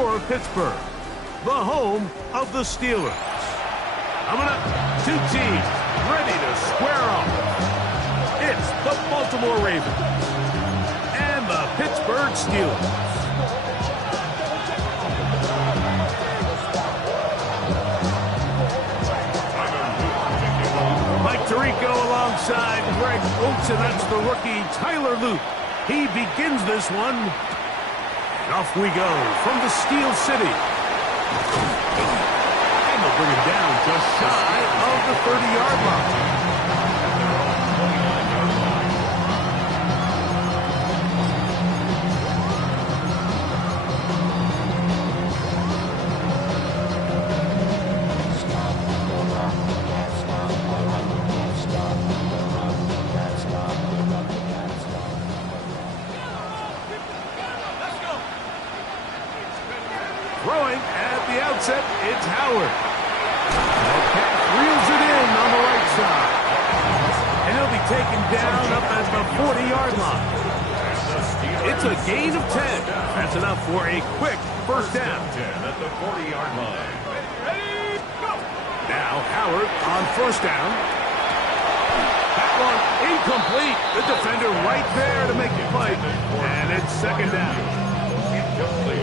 shore of Pittsburgh, the home of the Steelers. Coming up, two teams ready to square off. It's the Baltimore Ravens and the Pittsburgh Steelers. Mike Tirico alongside Greg Oates, and that's the rookie Tyler Luke. He begins this one. And off we go from the Steel City. And they'll bring him down just shy of the 30-yard line. Throwing at the outset, it's Howard. That reels it in on the right side. And he'll be taken down up at the 40-yard line. It's a gain of 10. That's enough for a quick first down. 10 at the 40-yard line. Ready, go! Now Howard on first down. That one incomplete. The defender right there to make the play. And it's second down.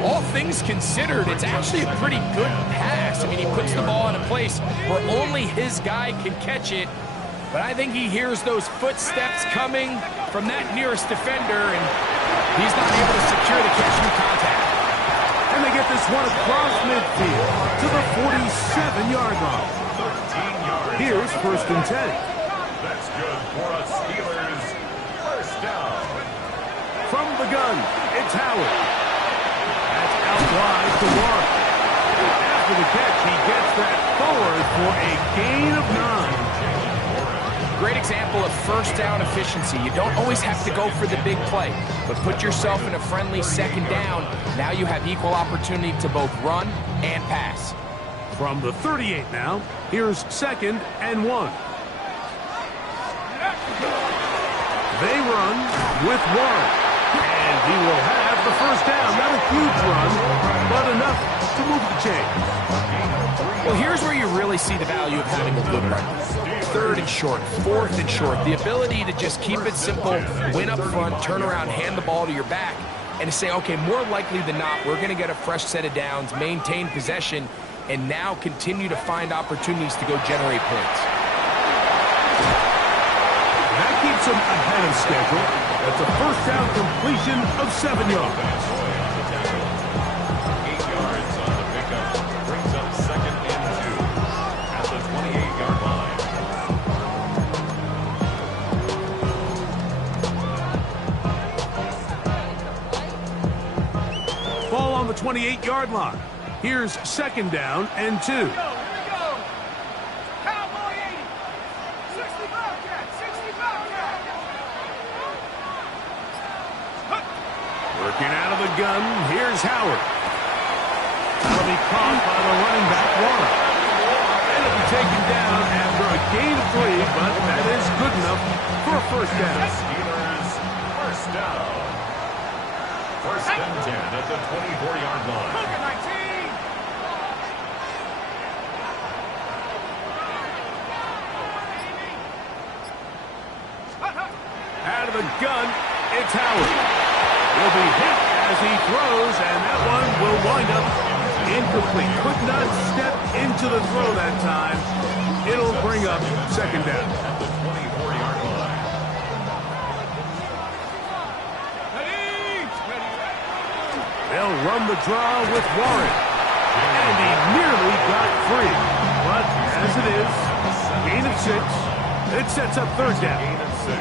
All things considered, it's actually a pretty good pass. I mean, he puts the ball in a place where only his guy can catch it. But I think he hears those footsteps coming from that nearest defender, and he's not able to secure the catch in contact. And they get this one across midfield to the 47-yard line. 13 yards. Here's first and 10. That's good for a Steelers first down. From the gun, it's Howard. Out wide to Warren. After the catch, he gets that forward for a gain of 9. Great example of first down efficiency. You don't always have to go for the big play, but put yourself in a friendly second down. Now you have equal opportunity to both run and pass. From the 38 now, here's second and 1. They run with Warren. And he will have the first down. Not a huge run, but enough to move the chain. Well, here's where you really see the value of having a good run. Third and short, fourth and short. The ability to just keep it simple, win up front, turn around, hand the ball to your back, and to say, okay, more likely than not, we're going to get a fresh set of downs, maintain possession, and now continue to find opportunities to go generate points. That keeps him ahead of schedule. That's a first down completion of 7 yards. 8 yards on the pickup. Brings up second and 2 at the 28-yard line. Ball on the 28-yard line. Here's second down and 2. Working out of the gun, here's Howard. That'll be caught by the running back, Warren. And it'll be taken down after a gain of 3, but that is good enough for a first down. Steelers first down. First and 10 at the 24-yard line. Out of the gun, it's Howard. Will be hit as he throws, and that one will wind up incomplete. Could not step into the throw that time. It'll bring up second down. At the 24-yard line. They'll run the draw with Warren. And he nearly got free. But as it is, gain of 6. It sets up third down. Gain of 6.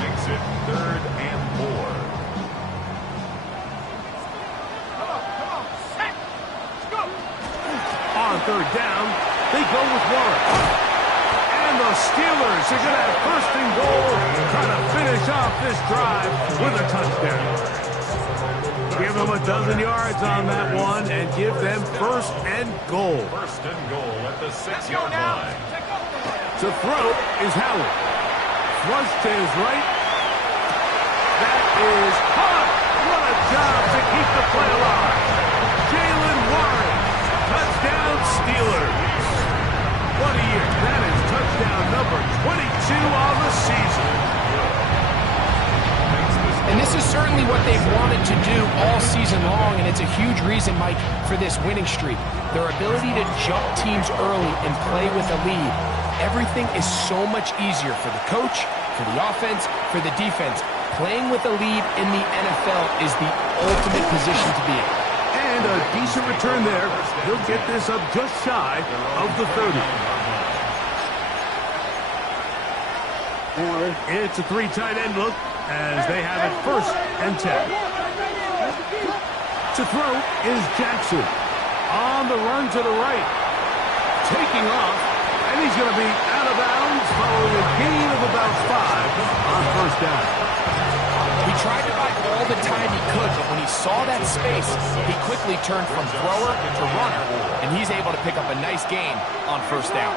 Makes it third and 4. On third down, they go with Warren. And the Steelers are going to have first and goal, trying to finish off this drive with a touchdown. Give them a dozen yards on that one and give them first and goal. First and goal at the 6-yard line. To throw is Howard. Flush to his right. That is hot. What a job to keep the play alive. Jalen to do all season long, and it's a huge reason, Mike, for this winning streak. Their ability to jump teams early and play with a lead. Everything is so much easier for the coach, for the offense, for the defense. Playing with a lead in the NFL is the ultimate position to be in. And a decent return there. He'll get this up just shy of the 30. It's a 3 tight end look as they have it 1st and 10. To throw is Jackson. On the run to the right. Taking off. And he's going to be out of bounds following a gain of about 5 on 1st down. He tried to buy all the time he could, but when he saw that space, he quickly turned from thrower to runner, and he's able to pick up a nice gain on 1st down.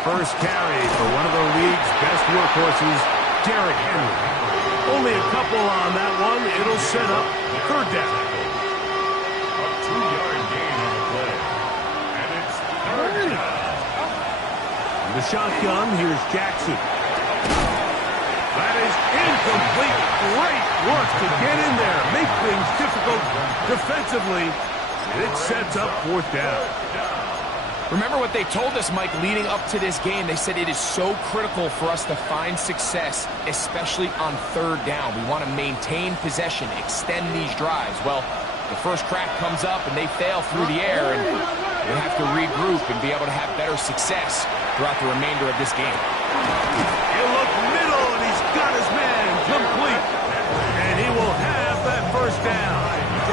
First carry for one of the league's best workhorses, Derrick Henry. Only a couple on that one. It'll set up 3rd down. A 2-yard gain on the play. And it's 3rd down. In the shotgun, here's Jackson. That is incomplete. Great work to get in there. Make things difficult defensively. And it sets up 4th down. Remember what they told us, Mike, leading up to this game. They said it is so critical for us to find success, especially on 3rd down. We want to maintain possession, extend these drives. Well, the first crack comes up and they fail through the air, and they have to regroup and be able to have better success throughout the remainder of this game. He'll look middle, and he's got his man complete. And he will have that 1st down.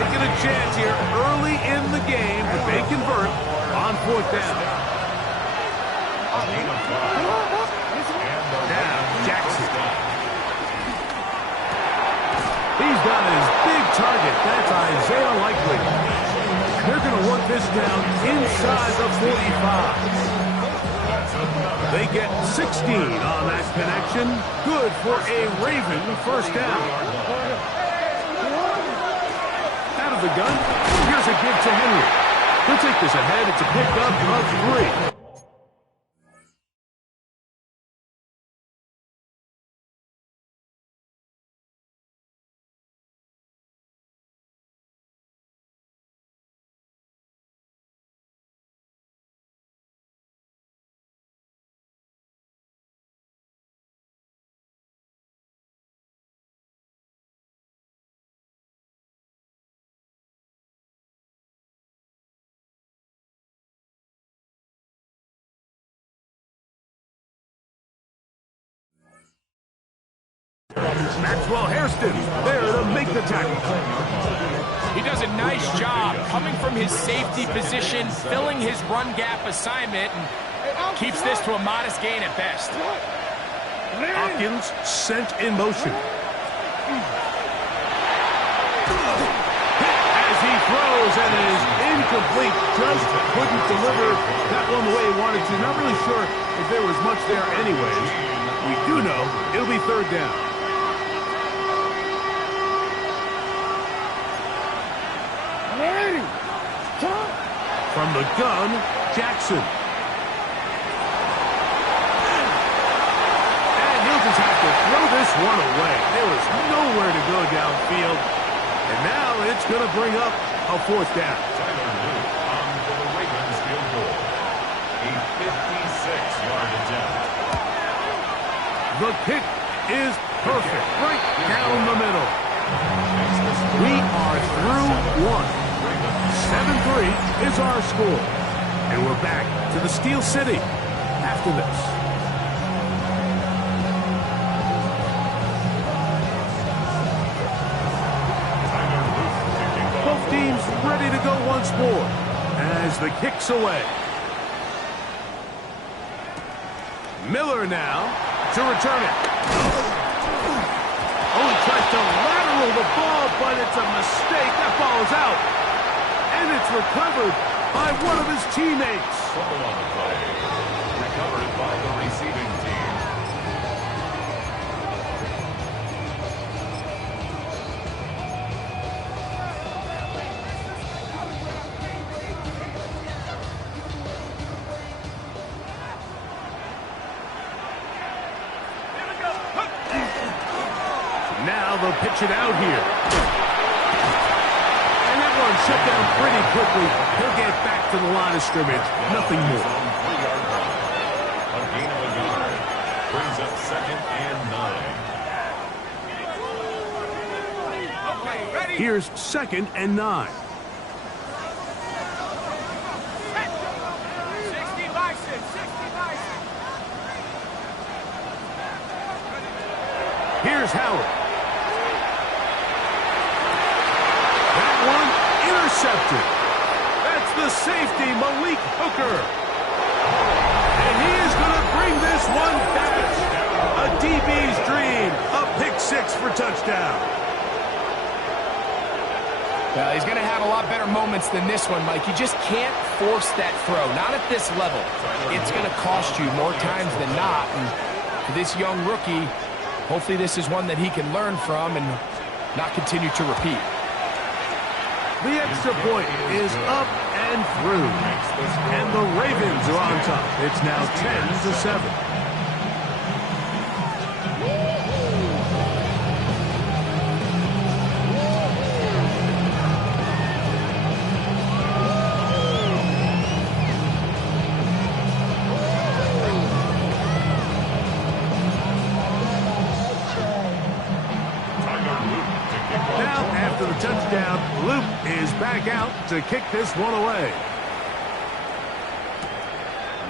Taking a chance here early in the game, but they convert on 4th down. Now, Jackson. He's got his big target. That's Isaiah Likely. They're going to work this down inside the 45. They get 16 on that connection. Good for a Raven 1st down. Out of the gun. Here's a give to Henry. He'll take this ahead. It's a pickup of 3. Maxwell Hairston there to make the tackle. He does a nice job coming from his safety position, filling his run gap assignment, and keeps this to a modest gain at best. Hopkins sent in motion. As he throws, and it is incomplete. Just couldn't deliver that one the way he wanted to. Not really sure if there was much there anyways. We do know it'll be 3rd down. From the gun, Jackson. And he'll just have to throw this one away. There was nowhere to go downfield. And now it's going to bring up a 4th down. On for the Ravens field goal. A 56-yard attempt. The kick is perfect. Right down the middle. We are through 1. 7-3 is our score. And we're back to the Steel City after this. Both teams ready to go once more as the kick's away. Miller now to return it. Oh, he tries to lateral the ball, but it's a mistake. That ball is out. And it's recovered by one of his teammates. Fumble on the play. Recovered by the receiving team. Now they'll pitch it out here. And that one shut down pretty quickly. He'll get back to the line of scrimmage. Nothing more. A gain of a yard brings up 2nd and 9. Here's 2nd and 9. Here's Howard. That one intercepted. That's the safety, Malik Hooker. And he is going to bring this one back. A DB's dream. A pick 6 for touchdown. Well, he's going to have a lot better moments than this one, Mike. You just can't force that throw. Not at this level. It's going to cost you more times than not. And for this young rookie, hopefully this is one that he can learn from and not continue to repeat. The extra point is up and through. And the Ravens are on top. It's now 10-7. Touchdown. Luke is back out to kick this one away.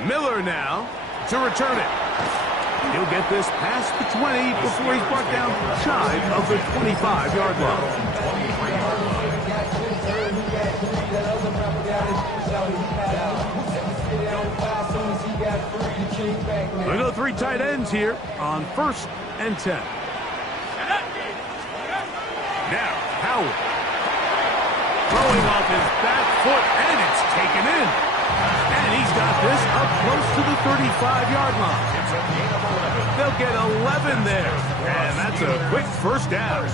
Miller now to return it. He'll get this past the 20 before he's brought down shy of the 25-yard line. We go 3 tight ends here on 1st and 10. Now, Howard. Throwing off his back foot, and it's taken in. And he's got this up close to the 35-yard line. They'll get 11 there. And that's a quick first down.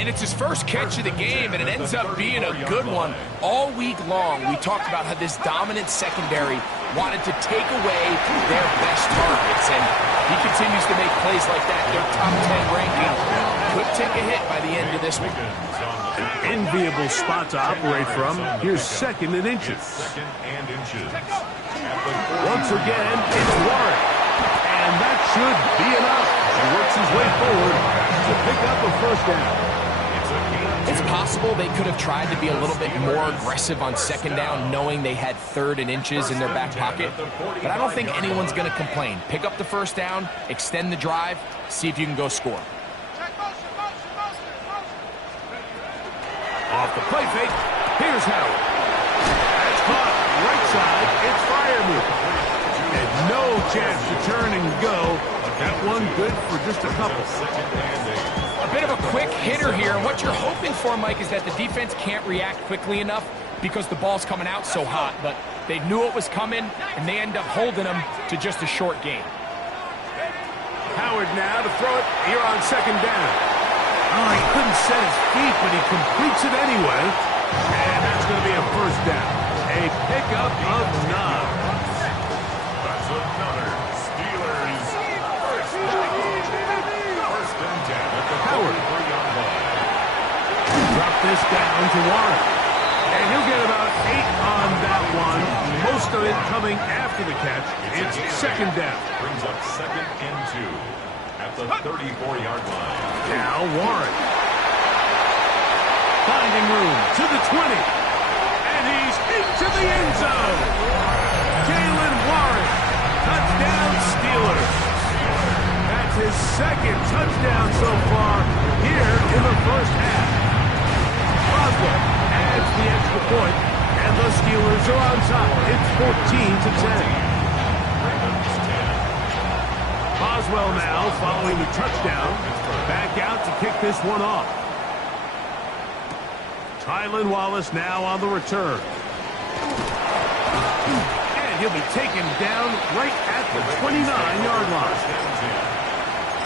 And it's his first catch of the game, and it ends up being a good one. All week long, we talked about how this dominant secondary wanted to take away their best targets, and he continues to make plays like that. Their top 10 ranking could take a hit by the end of this one. An enviable spot to operate from. Here's 2nd and inches. Once again, it's Warren. And that should be enough. He works his way forward to pick up a first down. It's possible they could have tried to be a little bit more aggressive on 2nd down, knowing they had 3rd and inches in their back pocket. But I don't think anyone's going to complain. Pick up the first down, extend the drive, see if you can go score. Off the play fake, here's Howard. That's caught right side. It's Firemove. And no chance to turn and go. That one good for just a couple. A bit of a quick hitter here. And what you're hoping for, Mike, is that the defense can't react quickly enough because the ball's coming out so hot. But they knew it was coming, and they end up holding them to just a short gain. Howard now to throw it here on 2nd down. Oh, he couldn't set his feet, but he completes it anyway. And that's going to be a first down. A pickup of 9. That's another Steelers first down. 1st and 10 at the Howard. 43-yard line. Drop this down to Warren. And he'll get about 8 on that one. Most of it coming after the catch. It's 2nd down. Brings up 2nd and 2 at the 34-yard line. Now Warren. Finding room to the 20. And he's into the end zone. Jalen Warren. Touchdown Steelers. That's his 2nd touchdown so far here in the first half. Boswell adds the extra point, and the Steelers are on top. It's 14-10. Boswell now following the touchdown. Back out to kick this one off. Tylan Wallace now on the return. And he'll be taken down right at the 29-yard line.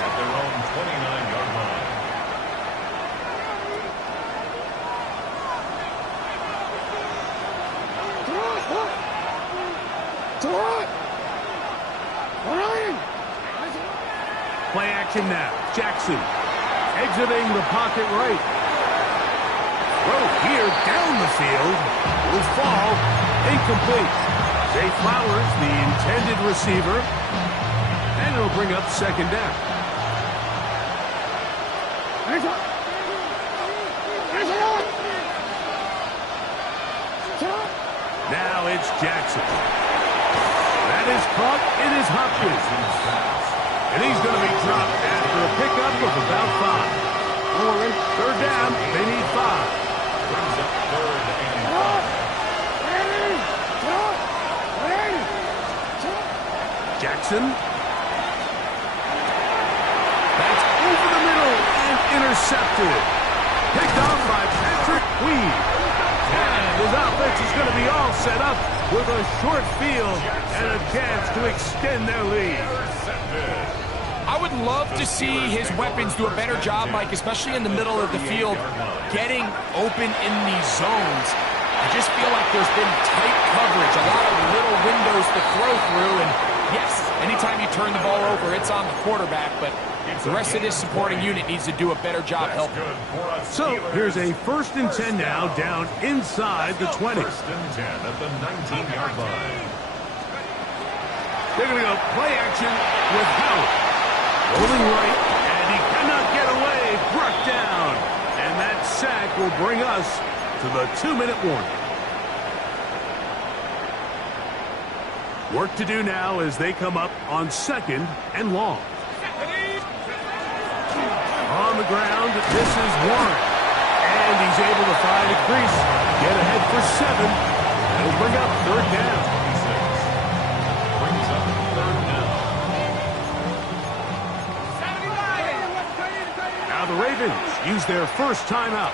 At their own 29-yard line. Play action now. Jackson exiting the pocket right. Throw here down the field will fall incomplete. Zay Flowers, the intended receiver, and it'll bring up second down. Now it's Jackson. That is caught. It is Hopkins. And he's going to be dropped after a pickup of about 5. Third down. They need 5. Brings up third and 5. Jackson. That's over the middle and intercepted. Picked off by Patrick Weed. And his offense is going to be all set up with a short field and a chance to extend their lead. I would love to see his weapons do a better job, Mike, especially in the middle of the field, getting open in these zones. I just feel like there's been tight coverage, a lot of little windows to throw through, and yes, anytime you turn the ball over, it's on the quarterback, but the rest of this supporting unit needs to do a better job helping. So here's a 1st and 10 now, down inside the 20. 1st and 10 at the 19-yard line. They're going to go play action with Howard. Rolling right, and he cannot get away. Brought down. And that sack will bring us to the 2-minute warning. Work to do now as they come up on 2nd and long. On the ground, this is Warren. And he's able to find a crease. Get ahead for 7. It'll bring up 3rd down. Brings up 3rd down. Now the Ravens use their first timeout.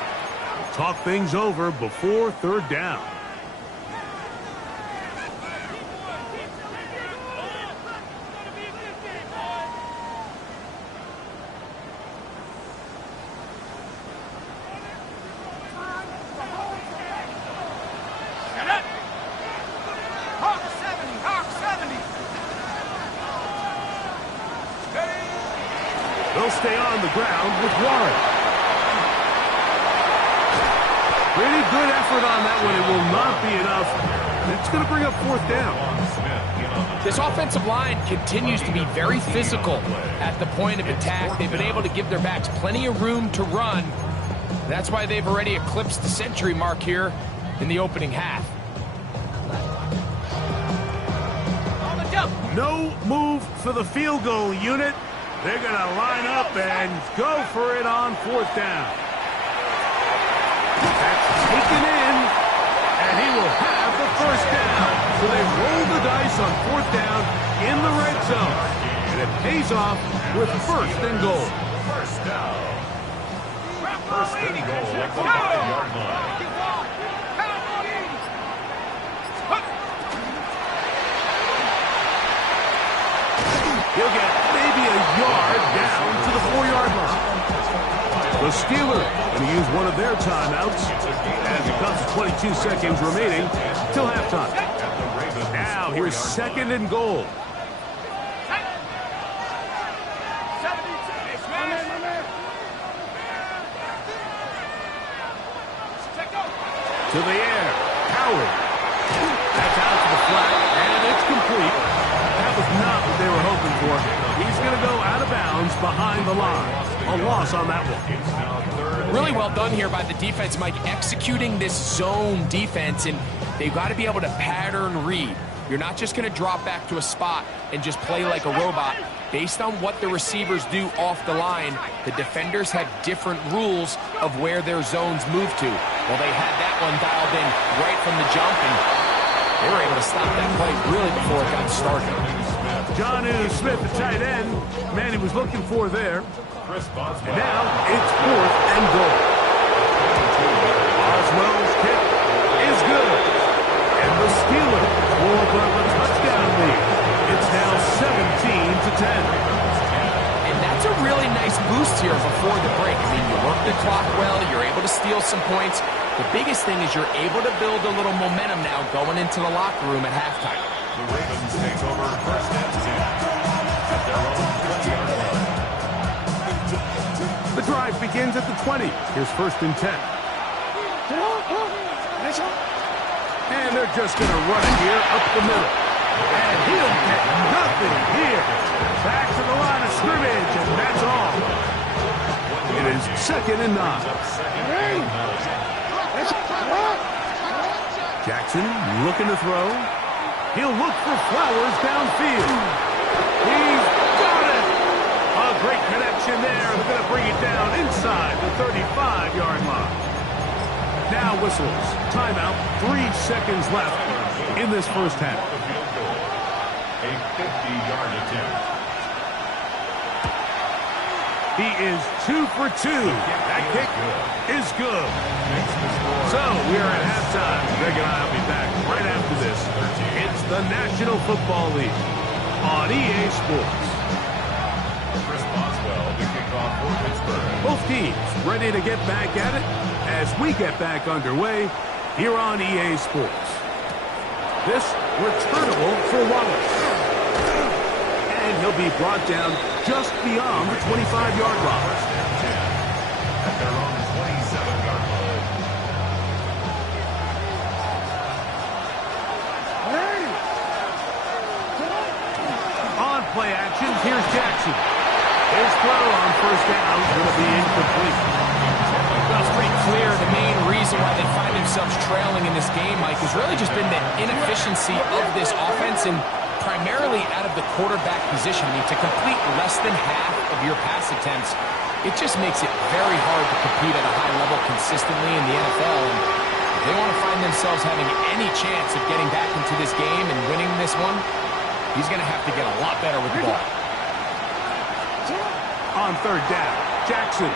Talk things over before 3rd down. They'll stay on the ground with Warren. Pretty good effort on that one. It will not be enough. It's going to bring up 4th down. This offensive line continues to be very physical at the point of attack. They've been able to give their backs plenty of room to run. That's why they've already eclipsed the century mark here in the opening half. No move for the field goal unit. They're going to line up and go for it on 4th down. That's taken in, and he will have the 1st down. So they roll the dice on 4th down in the red zone. And it pays off with 1st and goal. 1st down. 1st and goal at the 5-yard line. He'll get maybe a yard down to the 4-yard line. The Steelers going to use one of their timeouts as it comes to 22 seconds remaining till halftime. Now here's 2nd and goal. To the air. Howard. That's out to the flat, and it's complete. That was not what they were hoping for. He's going to go out of bounds behind the line. A loss on that one. Really well done here by the defense, Mike, executing this zone defense, and they've got to be able to pattern read. You're not just going to drop back to a spot and just play like a robot. Based on what the receivers do off the line, the defenders have different rules of where their zones move to. Well, they had that one dialed in right from the jump, and they were able to stop that play really before it got started. Jonnu Smith, the tight end, man he was looking for there. And now it's 4th and goal. Oswell's kick is good. And the Steelers will open up a touchdown lead. It's now 17-10. And that's a really nice boost here before the break. I mean, you work the clock well, you're able to steal some points. The biggest thing is you're able to build a little momentum now going into the locker room at halftime. The Ravens take over 1st and 10 at their own 20-yard line. The drive begins at the 20. Here's 1st and 10. And they're just going to run it here up the middle. And he'll get nothing here. Back to the line of scrimmage, and that's all. It is 2nd and 9. Jackson looking to throw. He'll look for Flowers downfield. He's got it. A great connection there. They're going to bring it down inside the 35-yard line. Now whistles. Timeout. 3 seconds left in this first half. A 50-yard attempt. He is 2 for 2. That kick is good. So we are at halftime. Greg and I will be back right after this. It's the National Football League on EA Sports. Chris Boswell, the kickoff for Pittsburgh. Both teams ready to get back at it as we get back underway here on EA Sports. This returnable for Wallace. And he'll be brought down just beyond the 25-yard line. At their own 27-yard line. On play action, here's Jackson. His throw on 1st down is going to be incomplete. Well, it's pretty clear the main reason why they find themselves trailing in this game, Mike, has really just been the inefficiency of this offense and primarily out of the quarterback position. I mean, to complete less than half of your pass attempts, it just makes it very hard to compete at a high level consistently in the NFL. And if they want to find themselves having any chance of getting back into this game and winning this one, he's going to have to get a lot better with the ball. On 3rd down, Jackson.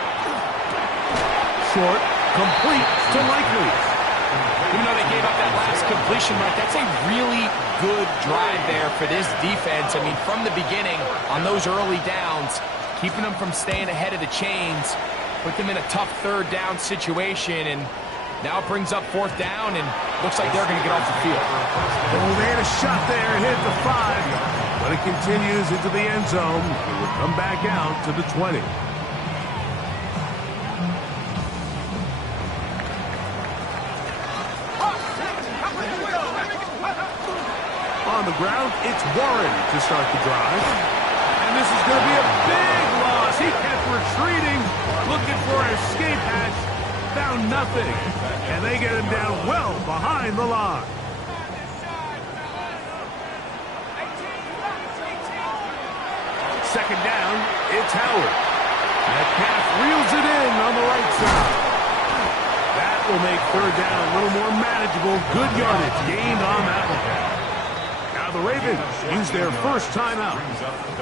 Short, complete to Likely. Even though they gave up that last completion, Mike, that's a really good drive there for this defense. I mean, from the beginning, on those early downs, keeping them from staying ahead of the chains, put them in a tough 3rd down situation, and now it brings up 4th down, and looks like they're going to get off the field. Oh, they had a shot there, hit the 5, but it continues into the end zone. It will come back out to the 20. On the ground, it's Warren to start the drive. And this is going to be a big loss. He kept retreating, looking for an escape hatch, found nothing. And they get him down well behind the line. Second down, it's Howard. Metcalf reels it in on the right side. That will make 3rd down a little more manageable. Good yardage gained on that one. The Ravens use their first timeout.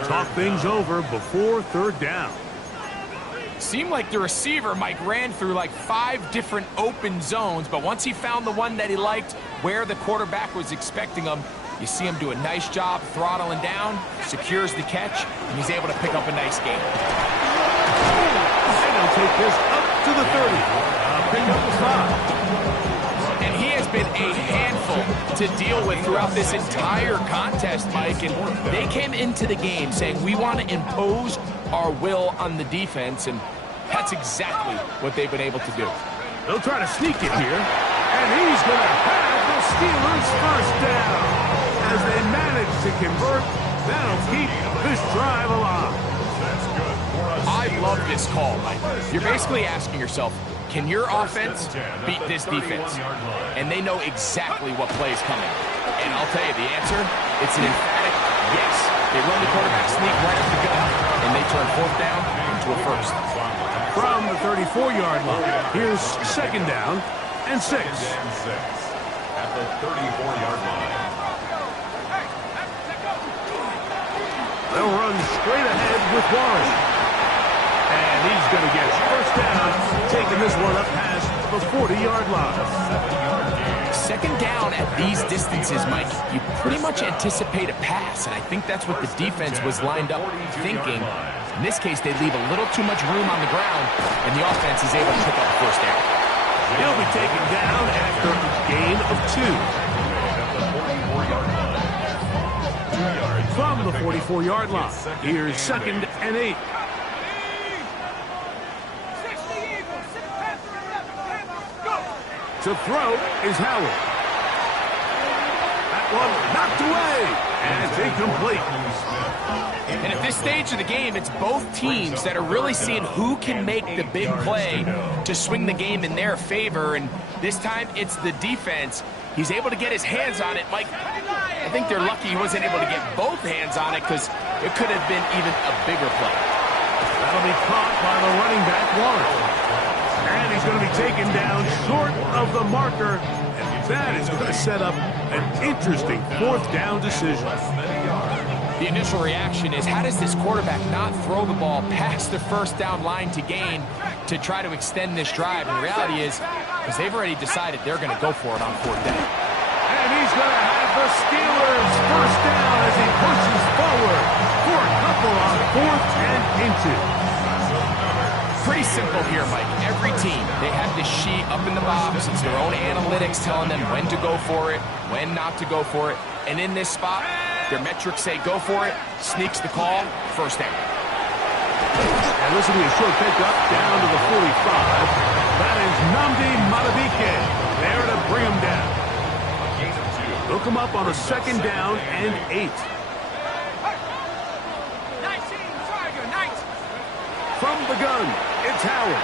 Talk things over before 3rd down. Seemed like the receiver, Mike, ran through like 5 different open zones, but once he found the one that he liked, where the quarterback was expecting him, you see him do a nice job throttling down, secures the catch, and he's able to pick up a nice gain. And he'll take this up to the 30. Pick up the 5. And he has been a handful to deal with throughout this entire contest, Mike. And they came into the game saying, we want to impose our will on the defense. And that's exactly what they've been able to do. They'll try to sneak it here. And he's going to have the Steelers' first down. As they manage to convert, that'll keep this drive alive. I love this call, Mike. You're basically asking yourself, can your offense beat this defense? And they know exactly what play is coming. And I'll tell you the answer, it's an emphatic yes. They run the quarterback sneak right up the gut, and they turn 4th down into a 1st. From the 34-yard line, here's 2nd down and 6. At the 34-yard line. They'll run straight ahead with Warren. And he's going to get 1st down, taking this one up past the 40-yard line. 2nd down at these distances, Mike, you pretty much anticipate a pass, and I think that's what the defense was lined up thinking. In this case, they leave a little too much room on the ground, and the offense is able to pick up 1st down. He'll be taken down after a gain of 2. From the 44-yard line, here's 2nd and 8. To throw is Howard. That one knocked away, and it's incomplete. And at this stage of the game, it's both teams that are really seeing who can make the big play to swing the game in their favor, and this time it's the defense. He's able to get his hands on it. Mike, I think they're lucky he wasn't able to get both hands on it because it could have been even a bigger play. That'll be caught by the running back, Warren. And he's going to be taken down short of the marker, and that is going to set up an interesting fourth down decision. The initial reaction is, how does this quarterback not throw the ball past the first down line to gain to try to extend this drive? And the reality is, because they've already decided they're going to go for it on fourth down. And he's going to have the Steelers first down as he pushes forward for a couple on 4th and inches. Pretty simple here, Mike. Every team, they have this sheet up in the box. It's their own analytics telling them when to go for it, when not to go for it. And in this spot, their metrics say go for it, sneaks the call, first down. And this will be a short pickup down to the 45. That is Nnamdi Madubuike there to bring him down. They'll come up on a 2nd down and 8. From the gun, it's Howard.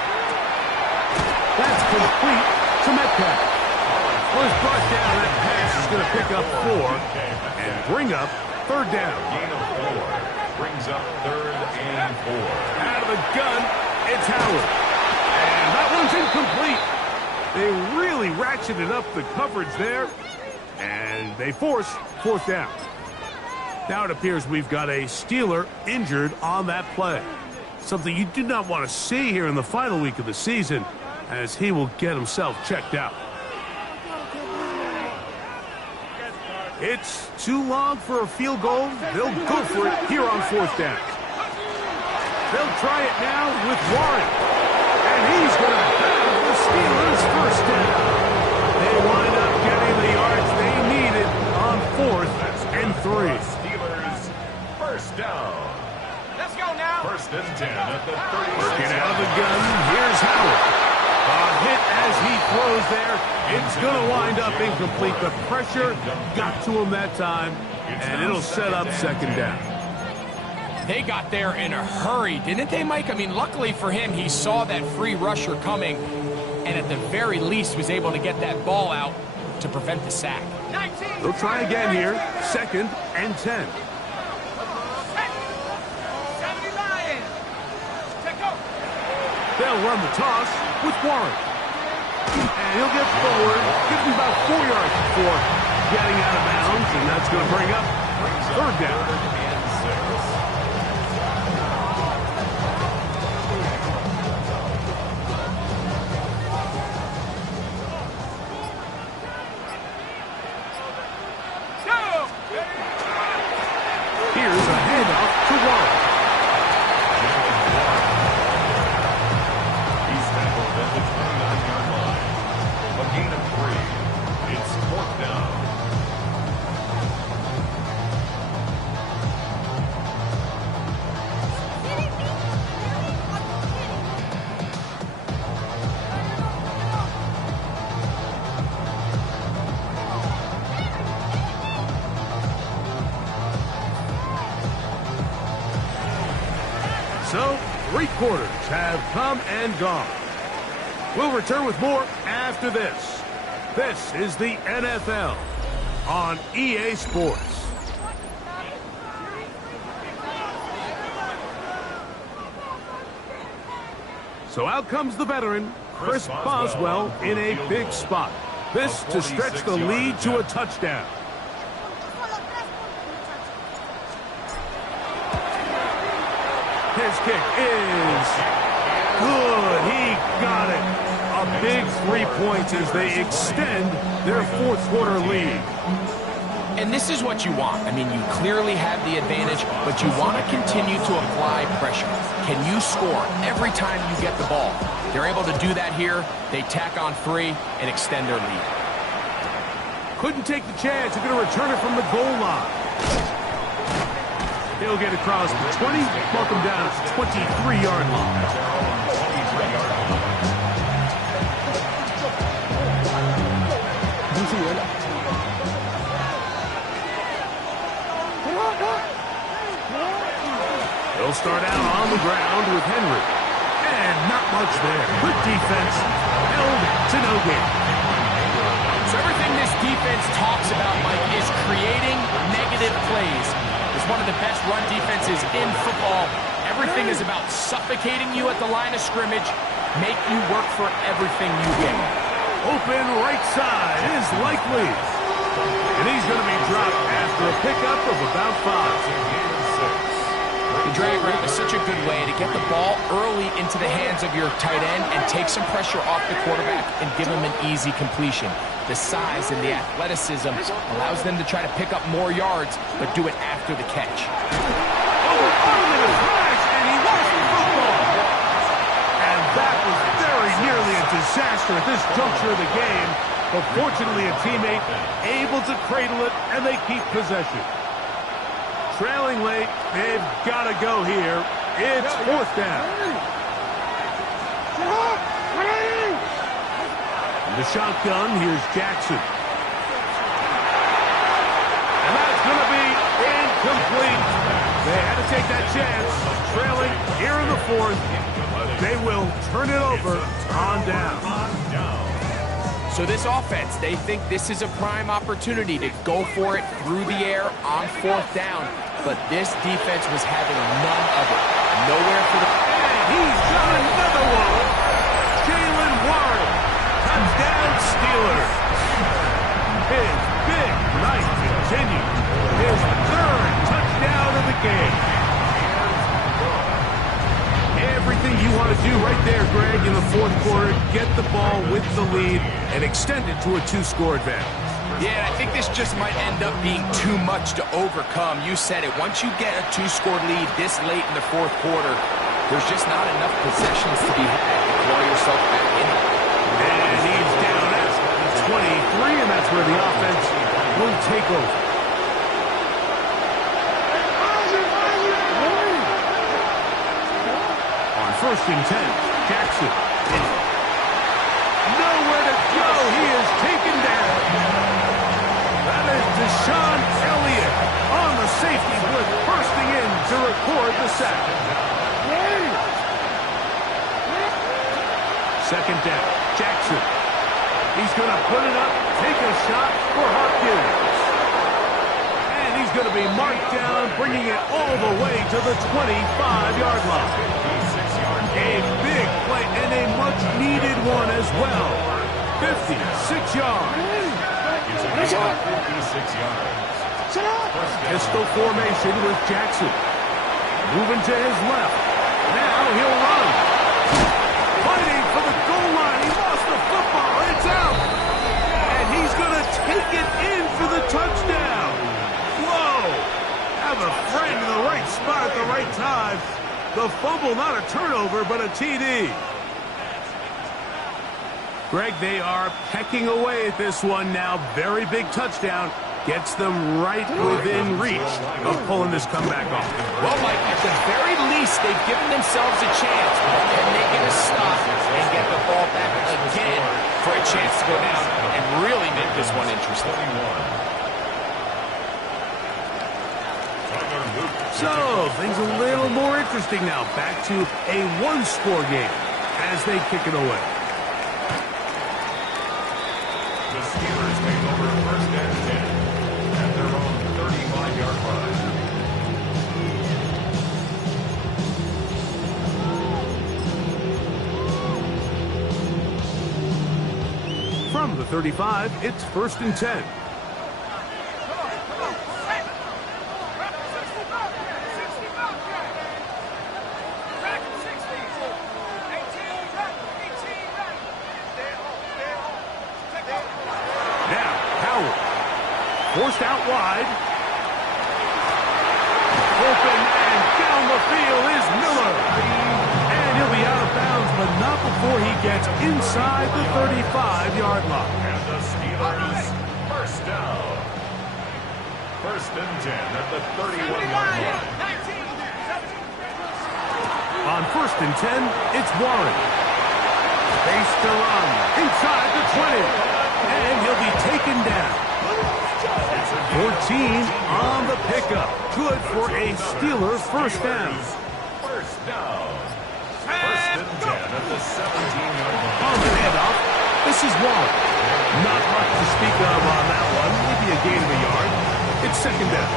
That's complete to Metcalf. Was brought down. That pass is going to pick up 4 and bring up 3rd down. Gain of 4 brings up 3rd and 4. Out of the gun, it's Howard. And that one's incomplete. They really ratcheted up the coverage there, and they force 4th down. Now it appears we've got a Steeler injured on that play. Something you do not want to see here in the final week of the season, as he will get himself checked out. It's too long for a field goal. They'll go for it here on 4th down. They'll try it now with Warren. And he's going to have the Steelers first down. They wind up getting the yards they needed on 4th and 3. Steelers first down. Let's go now. 1st and 10 at the 36. Working out of the gun, here's Howard. A hit as he throws there. It's going to wind up incomplete. The pressure got to him that time, and it'll set up 2nd down. They got there in a hurry, didn't they, Mike? I mean, luckily for him, he saw that free rusher coming, and at the very least was able to get that ball out to prevent the sack. They'll try again here, 2nd and 10. They'll run the toss with Warren. And he'll get forward, gives him about 4 yards before getting out of bounds, and that's going to bring up 3rd down. Here's a handoff to Warren. He's tackled at the 29-yard line. A gain of 3. It's 4th down. So, 3 quarters have come and gone. We'll return with more after this. This is the NFL on EA Sports. So out comes the veteran, Chris Boswell, in a big spot. This to stretch the lead to a touchdown. His kick is good. He got it. A big 3 points as they extend their 4th quarter lead. And this is what you want. I mean, you clearly have the advantage, but you want to continue to apply pressure. Can you score every time you get the ball? They're able to do that here. They tack on 3 and extend their lead. Couldn't take the chance. They're going to return it from the goal line. He'll get across the 20, mark him down at the 23-yard line. They'll start out on the ground with Henry. And not much there. Good defense. Held to no gain. So everything this defense talks about, Mike, is creating negative plays. It's one of the best run defenses in football. Everything is about suffocating you at the line of scrimmage, make you work for everything you get. Open right side is likely. And he's going to be dropped after a pickup of about 5. The drag route is such a good way to get the ball early into the hands of your tight end and take some pressure off the quarterback and give him an easy completion. The size and the athleticism allows them to try to pick up more yards, but do it after the catch. And he lost the football. And that was very nearly a disaster at this juncture of the game. But fortunately, a teammate able to cradle it, and they keep possession. Trailing late, they've got to go here. It's 4th down. In the shotgun, here's Jackson. And that's going to be incomplete. They had to take that chance. Trailing here in the 4th. They will turn it over on down. So this offense, they think this is a prime opportunity to go for it through the air on 4th down. But this defense was having none of it. Nowhere for the... And he's got another one. Jalen Warren. Touchdown Steelers. His big night continues. His 3rd touchdown of the game. Everything you want to do right there, Greg, in the 4th quarter. Get the ball with the lead and extend it to a 2-score advantage. Yeah, I think this just might end up being too much to overcome. You said it. Once you get a 2-score lead this late in the 4th quarter, there's just not enough possessions to be had to claw yourself back in. And he's down at 23, and that's where the offense will take over. On 1st and 10, Jackson. Nowhere to go. He is taken down. That is Deshaun Elliott on the safety blitz, bursting in to record the sack. 2nd down, Jackson. He's going to put it up, take a shot for Hopkins. And he's going to be marked down, bringing it all the way to the 25-yard line. A big play and a much-needed one as well. 56 yards. 56 yards. Pistol formation with Jackson. Moving to his left. Now he'll run. Fighting for the goal line. He lost the football. It's out. And he's going to take it in for the touchdown. Whoa. Have a friend in the right spot at the right time. The fumble, not a turnover, but a TD. Greg, they are pecking away at this one now. Very big touchdown. Gets them right within reach of pulling this comeback off. Well, Mike, at the very least, they've given themselves a chance. Can they get a stop and get the ball back again for a chance to go down and really make this one interesting? So, things a little more interesting now. Back to a 1-score game as they kick it away. The Steelers take over 1st and 10 at their own 35-yard line. From the 35, it's 1st and 10. Forced out wide. Open and down the field is Miller. And he'll be out of bounds, but not before he gets inside the 35-yard line. And the Steelers, 1st down. 1st and 10 at the 31-yard line. On 1st and 10, it's Warren. Face to run inside the 20. And he'll be taken up. Good for a Steeler first down. First down. First and 10 at the 17-yard line. On the handoff, this is Waller. Not much to speak of on that one. Maybe a gain of a yard. It's second down.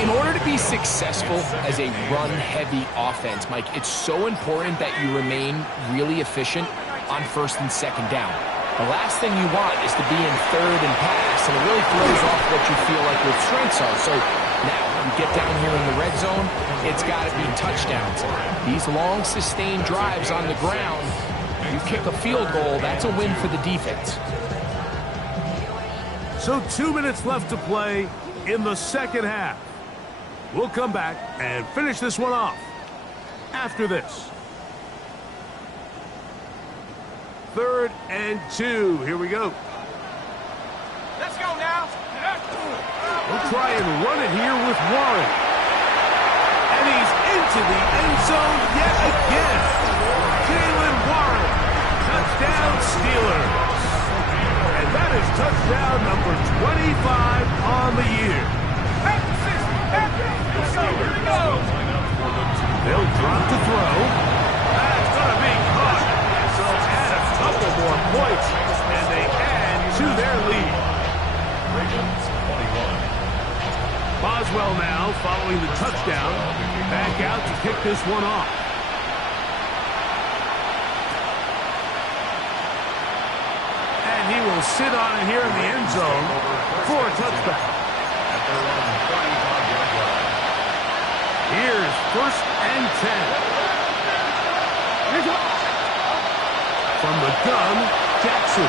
In order to be successful as a run-heavy offense, Mike, it's so important that you remain really efficient on first and second down. The last thing you want is to be in third and pass, and it really throws off what you feel like your strengths are. So now, you get down here in the red zone, it's got to be touchdowns. These long, sustained drives on the ground, you kick a field goal, that's a win for the defense. So 2 minutes left to play in the second half. We'll come back and finish this one off after this. 3rd and 2. Here we go. Let's go now. We'll try and run it here with Warren. And he's into the end zone yet again. Jalen Warren. Touchdown Steelers. And that is touchdown number 25 on the year. They'll drop to throw. That's going to be caught. So add a couple more points, and they add to their lead. Ravens 21. Boswell now following the touchdown. Back out to kick this one off. And he will sit on it here in the end zone for a touchback. At their own 35-yard line. Here's 1st and 10. From the gun, Jackson.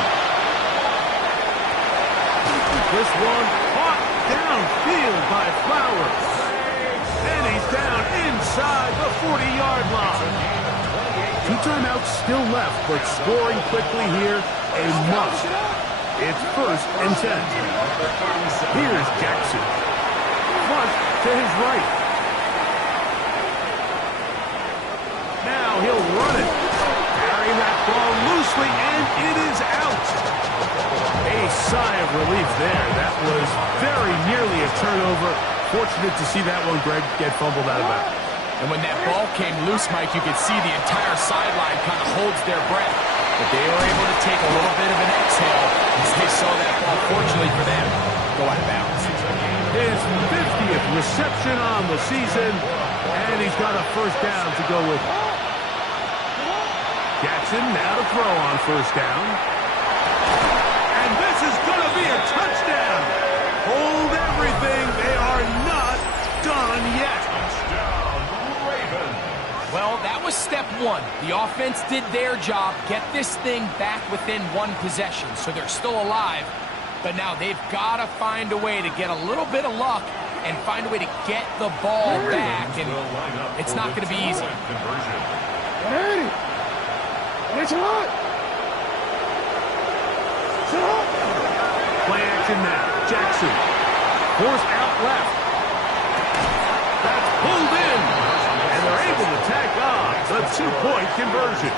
This one caught downfield by Flowers. And he's down inside the 40-yard line. 2 timeouts still left, but scoring quickly here, a must. It's 1st and 10. Here's Jackson. Flush to his right. Now he'll run it. Carrying that ball loosely, and it is out. A sigh of relief there. That was very nearly a turnover. Fortunate to see that one, Greg, get fumbled out of bounds. And when that ball came loose, Mike, you could see the entire sideline kind of holds their breath. But they were able to take a little bit of an exhale as they saw that ball, fortunately for them, go out of bounds. His 50th reception on the season, and he's got a first down to go with it. Jackson now to throw on first down. And this is going to be a touchdown. Hold everything. They are not done yet. Touchdown, Ravens. Well, that was step one. The offense did their job, get this thing back within one possession, so they're still alive. But now they've got to find a way to get a little bit of luck and find a way to get the ball back, and it's not going to be easy. Conversion. Play action now. Jackson. Force out left. That's pulled in. And they're able to tack on the 2-point conversion.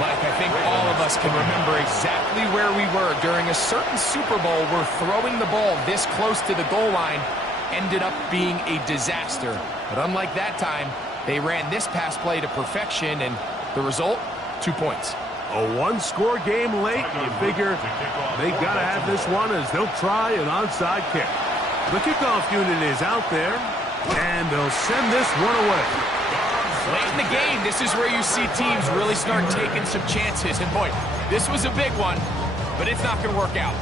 Mike, I think all of us can remember exactly where we were during a certain Super Bowl where throwing the ball this close to the goal line ended up being a disaster. But unlike that time, they ran this pass play to perfection, and the result, 2 points. A 1-score game late. You figure they got to have this one as they'll try an onside kick. The kickoff unit is out there, and they'll send this one away. Late in the game, this is where you see teams really start taking some chances. And boy, this was a big one, but it's not going to work out.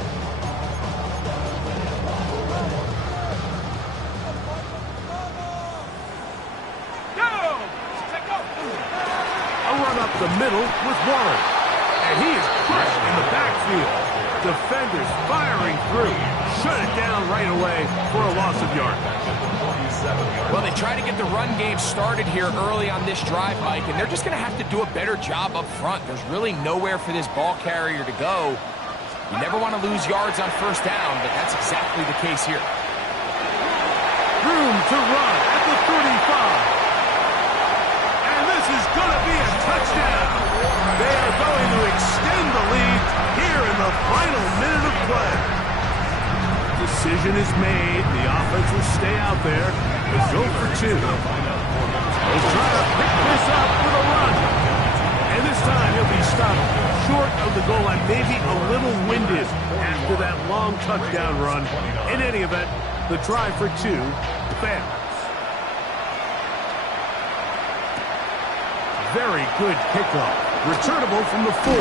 A run up the middle with Warren. And he is crushed in the backfield. Defenders firing through. Shut it down right away for a loss of yard. Well, they try to get the run game started here early on this drive, Mike, and they're just going to have to do a better job up front. There's really nowhere for this ball carrier to go. You never want to lose yards on first down, but that's exactly the case here. Room to run at the 35. And this is going to be a touchdown. They are going to extend the lead here in the final minute of play. To decision is made. The offense will stay out there. Let's go for two. They'll try to pick this up with a run. And this time he'll be stopped short of the goal line, maybe a little winded after that long touchdown run. In any event, the try for two fails. Very good kickoff. Returnable from the 4.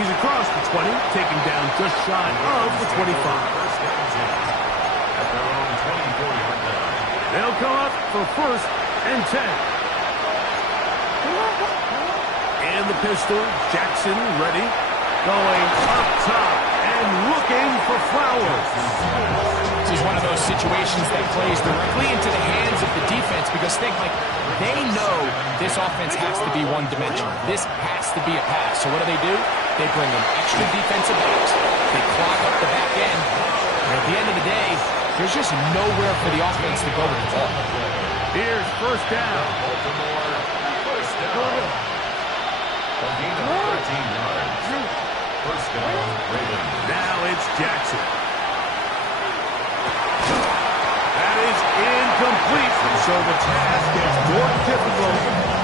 He's across the 20, taken down just shy of the 25. They'll come up for 1st and 10. And the pistol, Jackson ready, going up top and looking for Flowers. This is one of those situations that plays directly into the hands of the defense because they know this offense has to be one-dimensional. This has to be a pass. So what do? They bring in extra defensive backs. They clog up the back end. And at the end of the day, there's just nowhere for the offense to go with the ball. Here's 1st down. Baltimore, 1st down. A gain of 13 yards. 1st down, Ravens. Now it's Jackson. That is incomplete. So the task gets more difficult.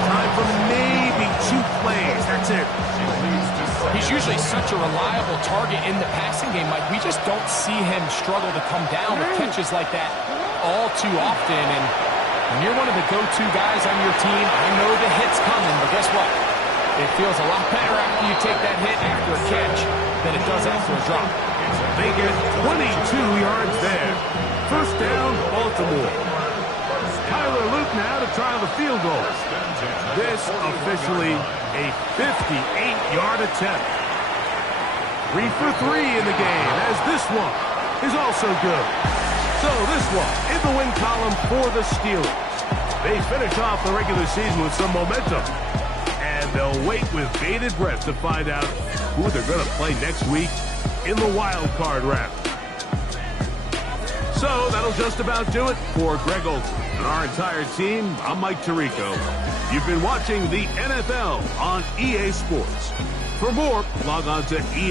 Time for maybe 2 plays. That's it. He's usually such a reliable target in the passing game, Mike. We just don't see him struggle to come down with catches like that all too often. And when you're one of the go-to guys on your team, I know the hit's coming, but guess what? It feels a lot better after you take that hit after a catch than it does after a drop. They get 22 yards there. 1st down, Baltimore. Tyler Luke now to try the field goal. This officially a 58-yard attempt. 3 for 3 in the game, as this one is also good. So this one in the win column for the Steelers. They finish off the regular season with some momentum. And they'll wait with bated breath to find out who they're going to play next week in the wild card round. So that'll just about do it for Greg Olson and our entire team. I'm Mike Tirico. You've been watching the NFL on EA Sports. For more, log on to EA.